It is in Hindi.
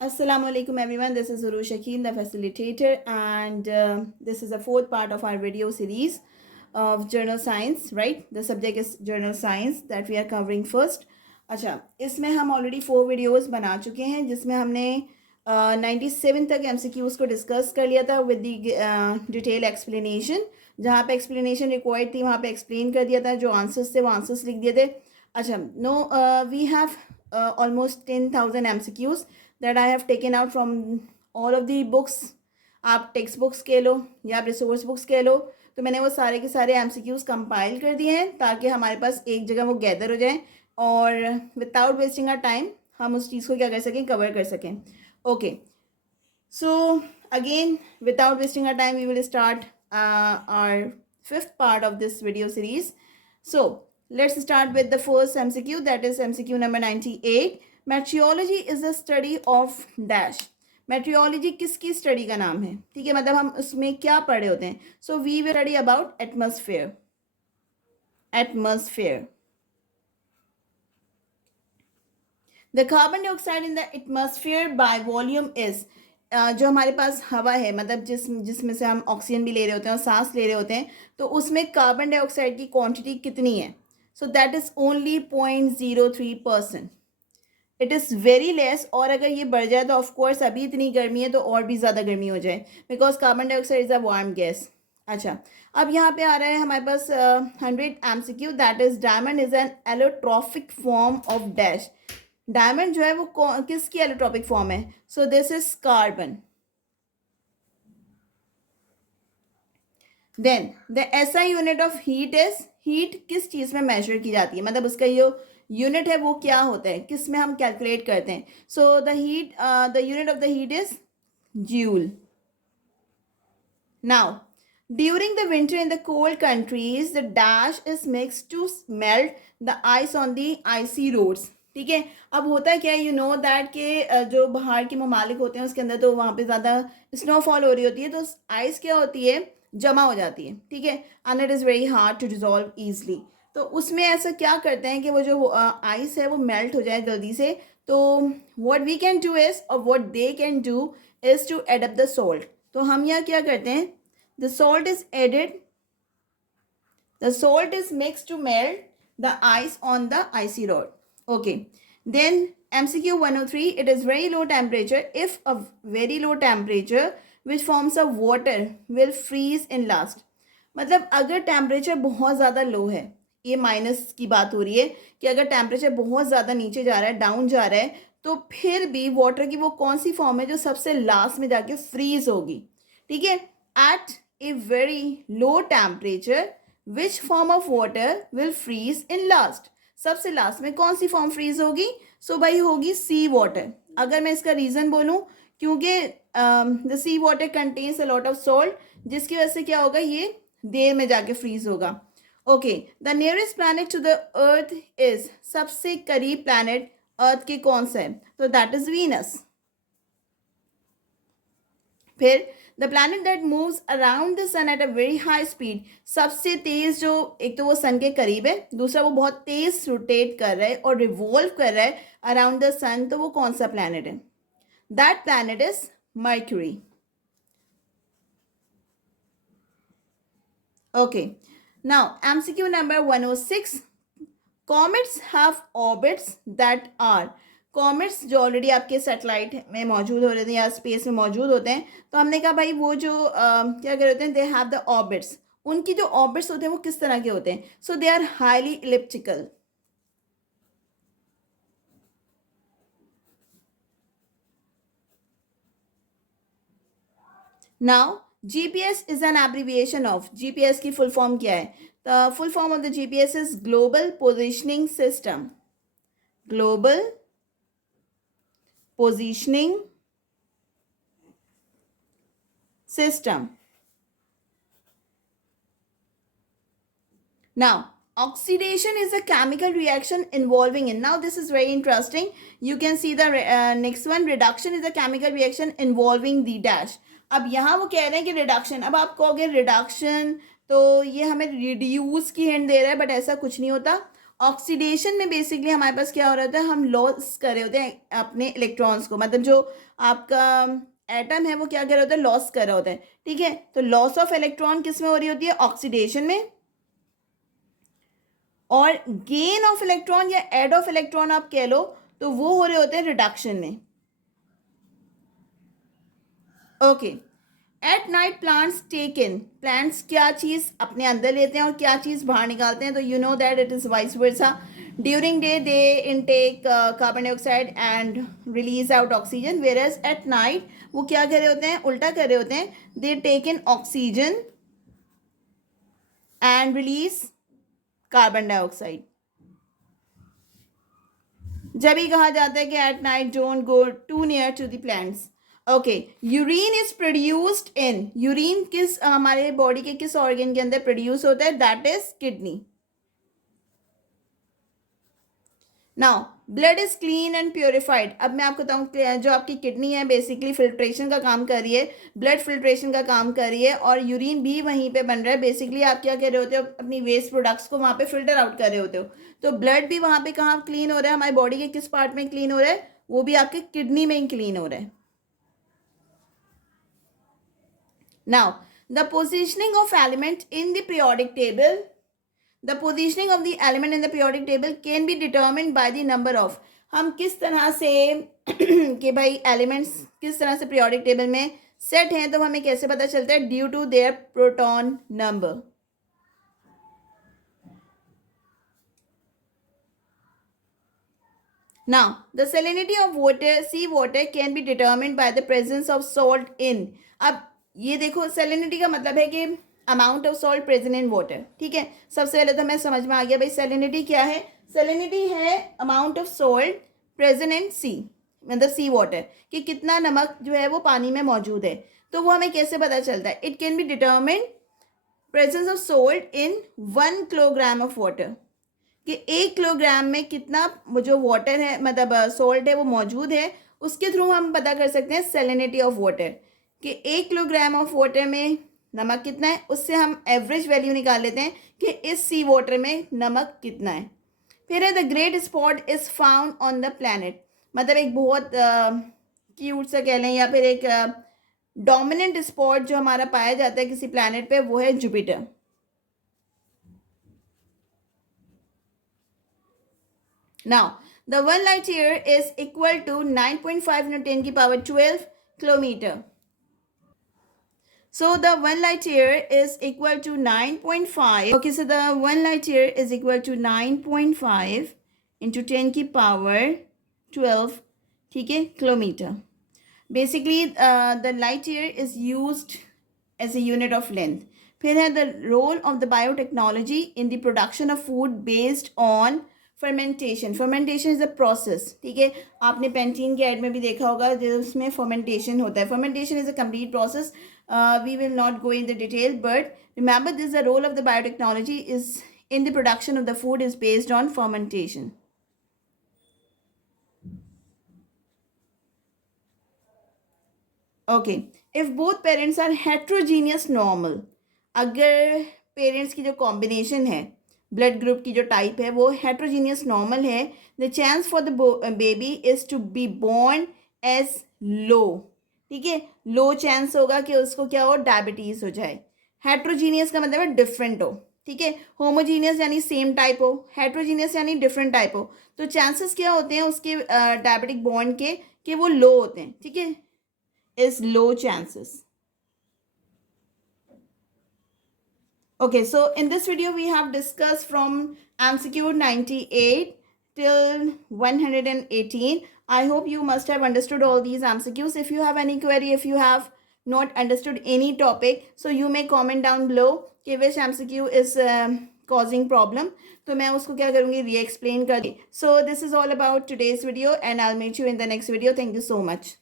Assalamu alaikum everyone, this is Uru Shakil, the facilitator, and this is the fourth part of our video series of journal science, right? The subject is journal science that we are covering first. अच्छा, इसमें हम ऑलरेडी 4 वीडियोस बना चुके हैं जिसमें हमने 97 तक MCQs को डिस्कस कर लिया था विद द डिटेल एक्सप्लेनेशन. जहाँ पे एक्सप्लेनेशन रिक्वायर्ड थी वहाँ पे एक्सप्लेन कर दिया था, जो आंसर्स थे वो आंसर्स लिख दिए थे. अच्छा, no we have almost 10,000 MCQs that I have taken out from all of the books. आप टेक्स्ट बुक्स के लो या आप रिसोर्स बुक्स के लो, तो मैंने वो सारे के सारे MCQs कंपाइल कर दिए हैं ताकि हमारे पास एक जगह वो गैदर हो जाए और विदाउट वेस्टिंग आर टाइम हम उस चीज़ को क्या कर सकें, कवर कर सकें. Okay, so again without wasting our time we will start our fifth part of this video series. So let's start with the first MCQ, that is MCQ number 98. Meteorology is the study of dash. Meteorology किसकी स्टडी का नाम है? ठीक है, मतलब हम उसमें क्या पढ़े होते हैं. So we will study about atmosphere. Atmosphere, the carbon dioxide in the atmosphere by volume is, जो हमारे पास हवा है, मतलब जिसमें से हम ऑक्सीजन भी ले रहे होते हैं और सांस ले रहे होते हैं, तो उसमें कार्बन डाइऑक्साइड की क्वांटिटी कितनी है? So that is only 0.03%. It is very less. और अगर ये बढ़ जाए तो ऑफकोर्स अभी इतनी गर्मी है तो और भी ज़्यादा गर्मी हो जाए, because carbon dioxide is a warm gas. अच्छा, अब यहाँ पे आ रहा है हमारे पास 100 MCQ, that is diamond is an allotropic form of dash. Diamond जो है वो किसकी एलोट्रॉपिक फॉर्म है? So this is carbon. Then the SI unit of heat is, heat किस चीज़ में मेजर की जाती है, मतलब उसका जो यूनिट है वो क्या होता है, किस में हम कैलकुलेट करते हैं? So the heat, the unit of the heat is joule. Now during the winter in the cold countries the dash is mix to melt the ice on the icy roads. ठीक है, अब होता है क्या, यू नो दैट के जो बाहर के ममालिक होते हैं उसके अंदर तो वहाँ पे ज़्यादा स्नोफॉल हो रही होती है, तो आइस क्या होती है, जमा हो जाती है. ठीक है, and it is very hard to dissolve easily. तो उसमें ऐसा क्या करते हैं कि वो जो आइस है वो मेल्ट हो जाए जल्दी से. तो what we can do is, और what they can do is to add up the salt. तो हम यहाँ क्या करते हैं, the salt is added, the salt is mixed to melt the ice on the icy rod. Okay, then MCQ 103, it is very low temperature. If a very low temperature which forms of water will freeze in last. मतलब अगर टेम्परेचर बहुत ज़्यादा लो है, ये माइनस की बात हो रही है कि अगर टेम्परेचर बहुत ज़्यादा नीचे जा रहा है, डाउन जा रहा है, तो फिर भी वाटर की वो कौन सी फॉर्म है जो सबसे लास्ट में जाके फ्रीज होगी. ठीक है, at a very low temperature which form of water will freeze in last. सबसे लास्ट में कौन सी फॉर्म फ्रीज होगी? सो भाई होगी सी वाटर. अगर मैं इसका रीज़न बोलूँ, क्योंकि the sea water contains a lot of salt, जिसकी वजह से क्या होगा, ये देर में जाके फ्रीज होगा. Okay, the nearest planet to the earth is, सबसे करीब प्लैनेट अर्थ के कौन सा है? तो दैट इज वीनस. फिर the planet that moves around the sun at a very high speed, सबसे तेज जो, एक तो वो सन के करीब है, दूसरा वो बहुत तेज रोटेट कर रहा है और रिवॉल्व कर रहा है अराउंड द सन, तो वो कौन सा प्लैनेट है? That planet is Mercury. Okay, now MCQ number 106, comets have orbits that are, comets जो ऑलरेडी आपके सैटेलाइट में मौजूद हो रहे थे या स्पेस में मौजूद होते हैं, तो हमने कहा भाई वो जो क्या कर होते हैं, दे हैव द ऑर्बिट्स. उनकी जो ऑर्बिट्स होते हैं वो किस तरह के होते हैं? So they are highly elliptical. Now GPS is an abbreviation of, GPS की फुल फॉर्म क्या है? The full form of the GPS is global positioning system. Global positioning system. Now oxidation is a chemical reaction involving in, now this is very interesting, you can see the next one, reduction is a chemical reaction involving the dash. अब यहाँ वो कह रहे हैं कि रिडक्शन, अब आप कहोगे रिडक्शन तो ये हमें रिड्यूस की हिंट दे रहा है, बट ऐसा कुछ नहीं होता. ऑक्सीडेशन में बेसिकली हमारे पास क्या हो रहा था, हम लॉस कर रहे होते हैं अपने इलेक्ट्रॉन्स को, मतलब जो आपका एटम है वो क्या कर रहा होता है, लॉस कर रहा होता है, ठीक है। तो लॉस ऑफ इलेक्ट्रॉन किस में हो रही होती है, ऑक्सीडेशन में, और गेन ऑफ इलेक्ट्रॉन या एड ऑफ इलेक्ट्रॉन आप कह लो, तो वो हो रहे होते हैं रिडक्शन में। Okay, at night plants take in, plants क्या चीज अपने अंदर लेते हैं और क्या चीज बाहर निकालते हैं, तो you know that it is vice versa. During day they intake carbon dioxide and release out oxygen, whereas at night वो क्या कर रहे होते हैं, उल्टा कर रहे होते हैं, they take in oxygen and release carbon dioxide. जब भी कहा जाता है कि at night don't go to near to the plants. Okay, urine is produced in, urine किस हमारे बॉडी के किस ऑर्गन के अंदर प्रोड्यूस होता है, that is kidney. Now blood is clean and purified, अब मैं आपको बताऊँ, जो आपकी किडनी है बेसिकली फिल्ट्रेशन का काम कर रही है, ब्लड फिल्ट्रेशन का काम कर रही है, और यूरिन भी वहीं पे बन रहा है। बेसिकली आप क्या कर रहे होते हो, अपनी वेस्ट प्रोडक्ट्स को वहाँ पे फिल्टर आउट कर रहे होते हो, तो ब्लड भी वहाँ पे कहाँ क्लीन हो रहा है, हमारी बॉडी के किस पार्ट में क्लीन हो रहा है, वो भी आपके किडनी में ही क्लीन हो रहा है। Now the positioning of element in the periodic table, the positioning of the element in the periodic table can be determined by the number of, हम किस तरह से कि भाई एलिमेंट्स किस तरह से पीरियोडिक टेबल में सेट हैं, तो हमें कैसे पता चलता है, due to their proton number. Now the salinity of water, sea water can be determined by the presence of salt in, अब ये देखो salinity का मतलब है कि amount of salt present in water, ठीक है। सबसे पहले तो हमें समझ में आ गया भाई सैलिनिटी क्या है, सैलिनिटी है amount of salt present in sea, मतलब सी वाटर, कि कितना नमक जो है वो पानी में मौजूद है। तो वो हमें कैसे पता चलता है, it can be determine presence of salt in 1 kilogram of water, कि 1 किलोग्राम में कितना जो वाटर है, मतलब सॉल्ट है वो मौजूद है, उसके थ्रू हम पता कर सकते हैं सैलिनिटी ऑफ वाटर, कि 1 किलोग्राम ऑफ वाटर में नमक कितना है, उससे हम एवरेज वैल्यू निकाल लेते हैं कि इस सी वाटर में नमक कितना है। फिर है the great spot is found on the planet, मतलब एक बहुत क्यूट सा कह लें, या फिर एक डोमिनेंट स्पॉट जो हमारा पाया जाता है किसी प्लैनेट पे, वो है Jupiter. Now the 1 light year is equal to 9.5 × 10 की power 12 kilometre. So the 1 light year is equal to 9.5. Okay, so the 1 light year is equal to 9.5 into 10 की power 12, ठीक है, kilometre. Basically, the light year is used as a unit of length. फिर है the role of the biotechnology in the production of food based on fermentation. Fermentation is a process, ठीक है, आपने पेंटीन के एड में भी देखा होगा जिसमें फर्मेंटेशन होता है। Fermentation is a complete process, we will not go in the detail, but remember this the role of the biotechnology is in the production of the food is based on fermentation. Okay, if both parents are heterogeneous normal, अगर पेरेंट्स की जो कॉम्बिनेशन है, ब्लड ग्रुप की जो टाइप है वो हेट्रोजीनियस नॉर्मल है, the chance for the baby is to be born as low, ठीक है, लो चांस होगा कि उसको क्या हो, डायबिटीज हो जाए। हेट्रोजीनियस का मतलब है डिफरेंट हो, ठीक है, होमोजीनियस यानी सेम टाइप हो, हेट्रोजीनियस यानी डिफरेंट टाइप हो, तो चांसेस क्या होते हैं उसके डायबिटिक बॉर्न के, कि वो लो होते हैं, ठीक है, is low chances. Okay, so in this video we have discussed from MCQ 98 till 118. I hope you must have understood all these MCQs. If you have any query, if you have not understood any topic, so you may comment down below कि which MCQ is causing problem. तो मैं उसको क्या करूँगी, re-explain कर। So this is all about today's video and I'll meet you in the next video. Thank you so much.